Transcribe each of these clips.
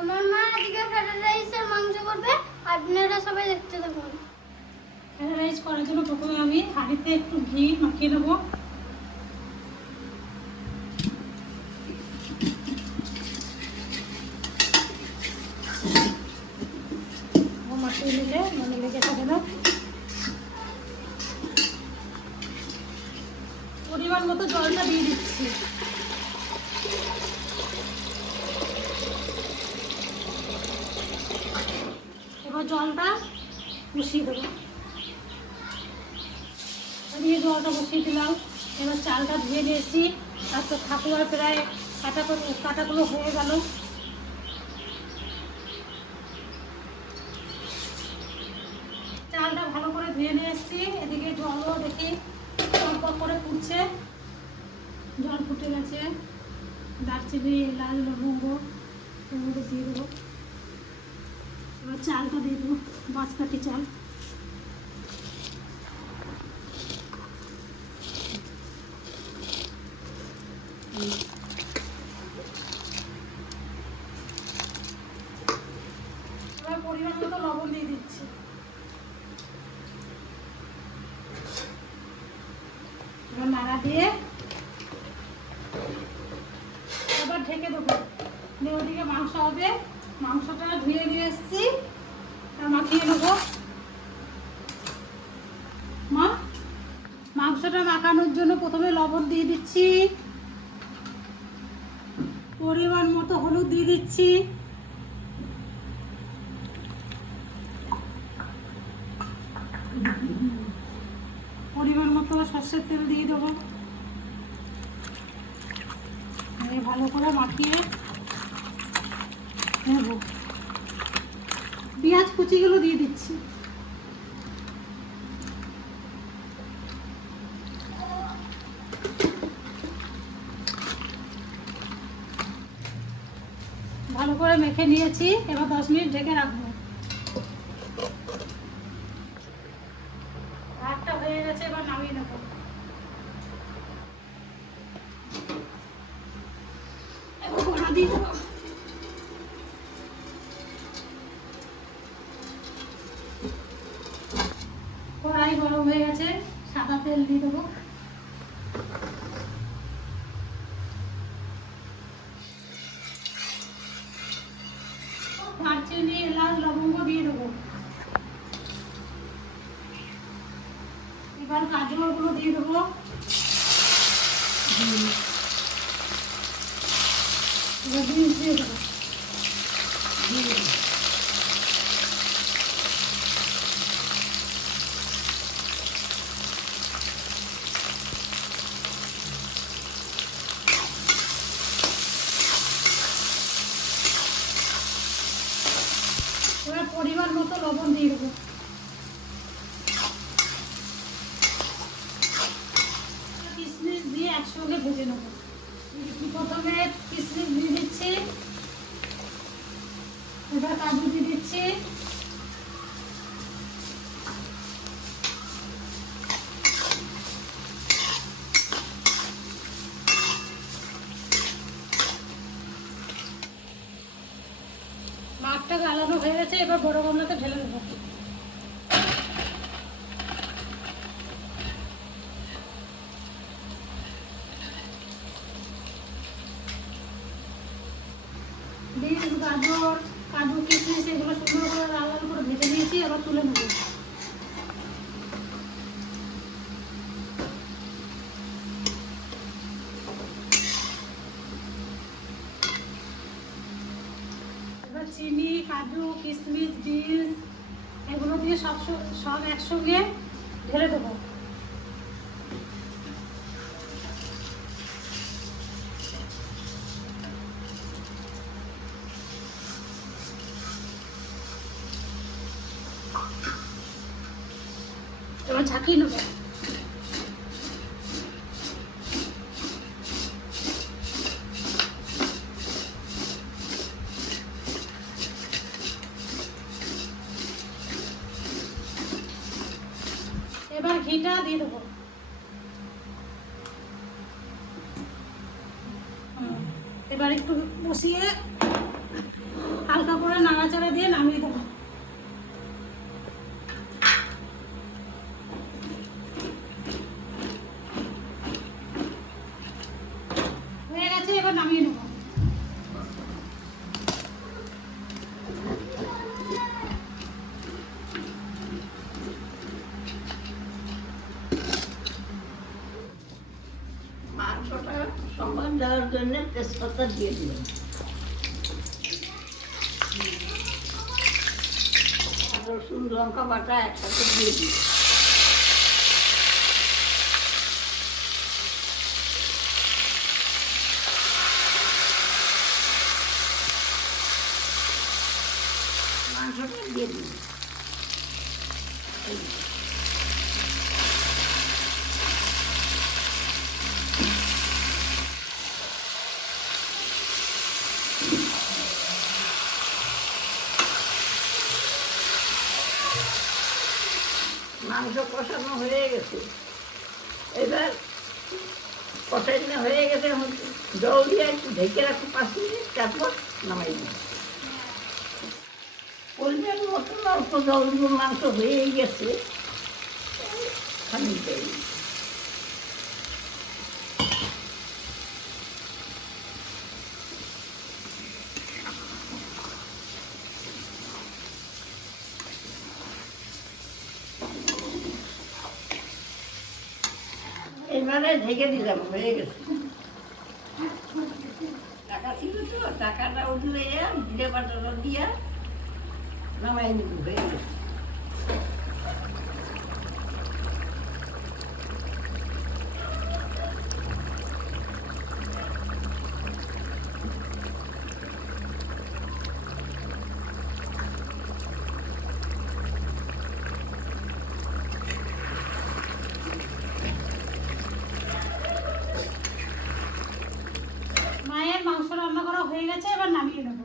আমার মা আজকে ফ্রাইড রাইসের মাংস করবে, আপনারা সবাই দেখতে থাকুন। ফ্রাইড রাইস করার জন্য প্রথমে আমি হাঁড়িতে একটু ঘি মাখিয়ে নেবো। মাখিয়ে নিলে মনে লেগে থাকে না। পরিমাণ মতো জলটা দিয়ে দিচ্ছি। এবার জলটা বসিয়ে দেবো। দিয়ে জলটা বসিয়ে দিলাম। এবার চালটা ধুয়ে নিয়েছি। আর তো ঠাকুয়ার প্রায় কাটাগুলো হয়ে গেল। চালটা ভালো করে ধুয়ে নিয়ে এসেছি। এদিকে জলও দেখি পর করে ফুটছে। জল ফুটে গেছে। দারচিনি, লাল লবঙ্গ এর মধ্যে দিয়ে দেবো। এবার চালটা দিয়ে দেবো, বাঁশকাঠি চাল। এবার পরিমাণ মতো লবণ দিয়ে দিচ্ছি। এবার নাড়া দিয়ে এবার ঢেকে দেবো। ওদিকে মাংস হবে। মাংসটা ধুয়ে নিয়ে এসেছি, মাখিয়ে নেবো। মাংসটা মাখানোর জন্য প্রথমে লবণ দিয়ে দিচ্ছি, পরিমাণ মতো হলুদ দিয়ে দিচ্ছি, পরিমাণ মতো সর্ষের তেল দিয়ে দেবো। ভালো করে মাখিয়ে নেব। পেঁয়াজ কুচিগুলো দিয়ে দিচ্ছি। ভালো করে মেখে নিয়েছি। এবার 10 মিনিট ঢেকে রাখবো। ভাতটা হয়ে গেছে, এবার নামিয়ে নেবো। এবার কড়া দিয়ে দেবো। কড়াই গরম হয়ে গেছে, সাদা তেল দিয়ে দেবো। দারচিনি, এলাচ, লবঙ্গ দিয়ে দেবো। এবার গাজরগুলো দিয়ে দেবো। এবার বিনস দিয়ে দেবো। এবার পরিমাণ মতো লবণ দিয়ে দেবো। কিশমিশ দিয়ে একসঙ্গে ভেজে নেবো। প্রথমে কিশমিশ দিয়ে দিচ্ছি, এবার কাজু দিয়ে দিচ্ছি, মাছটা গালানো হয়ে গেছে। এবার বড় গামলাতে ঢেলে দেবো। বিনস, গাজর, কাজু, কিশমিশ এগুলো সুন্দর করে লাল লাল করে ভেজে নিয়েছি। এবার তুলে নেবো। এবার চিনি, কাজু, কিশমিশ, বিনস এগুলো দিয়ে সব একসঙ্গে ঢেলে দেবো। এবার ঝাঁকিয়ে নেবো। এবার ঘিটা দিয়ে দেবো। এবার একটু বসিয়ে নাড়াচাড়া দিয়ে নামিয়ে দেবো। হয়ে গেছে, এবার নামিয়ে নেবো। মাংসটা সম্মান দেওয়ার জন্য তেজপাতা দিয়ে দিলাম, আর রসুন লঙ্কা বাটা একসাথে দিয়ে দিই। মাংসটা দিয়ে দিই। মাংস কষানো হয়ে গেছে, এবার কষানো হয়ে গেছে, এখন জল দিয়ে একটু ঢেকে রাখো 5 মিনিট, তারপর নামাই দিই। পরিমাণ মতন অল্প জল দিয়ে মাংস হয়েই গেছে, খানিকটা এবারে ঢেকে দিলাম, হয়ে গেছে। টাকা ছিল তো, টাকাটা উঠলে জিরে বাটাটা দিয়া নামাই নিব, হয়ে গেছে। মায়ের মাংস রান্না করা হয়ে গেছে, এবার নামিয়ে নেবো।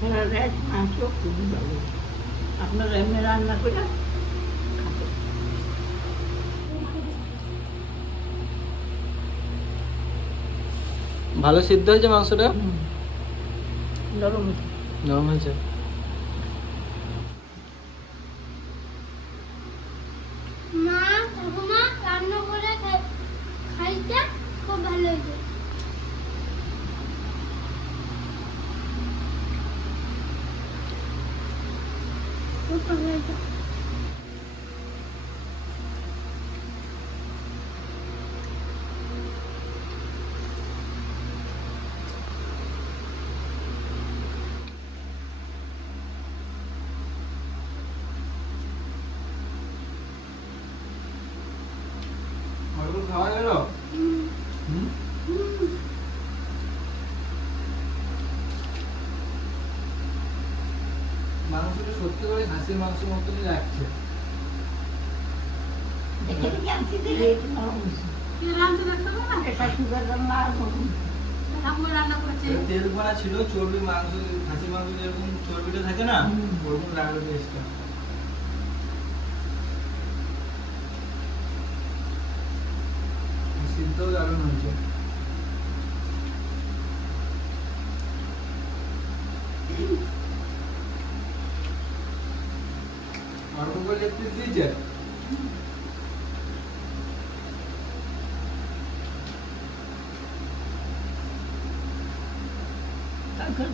হ্যাঁ, ফ্রাইড মাংস খুবই ভালো, আপনারা এমনি রান্না করে খাবেন। ভালো সিদ্ধ হয়েছে মাংসটা? নরম নরম হয়েছে। মা ঠাকুমা রান্না করে খাইতে খুব ভালো হয়েছে। খুব ভালো হয়েছে। খাওয়া গেল? মাংসটা সত্যি করে খাসির মাংস মতনই লাগছে। দেখে দেখে আনছি, দেখে একটু নরম হয়েছে। কি রান্না দেখতে হবে না? এটা সুগার রান্না আর নরম। ঠাকুর রান্না করেছে। তেল ভরা ছিল, চর্বি মাংস, খাসির মাংস যেরকম চর্বিটা থাকে না, ওরকম লাগলো টেস্টটা। সিদ্ধও দারুণ হয়েছে। অল্প করে লেগ পিস দিয়েছে। এখন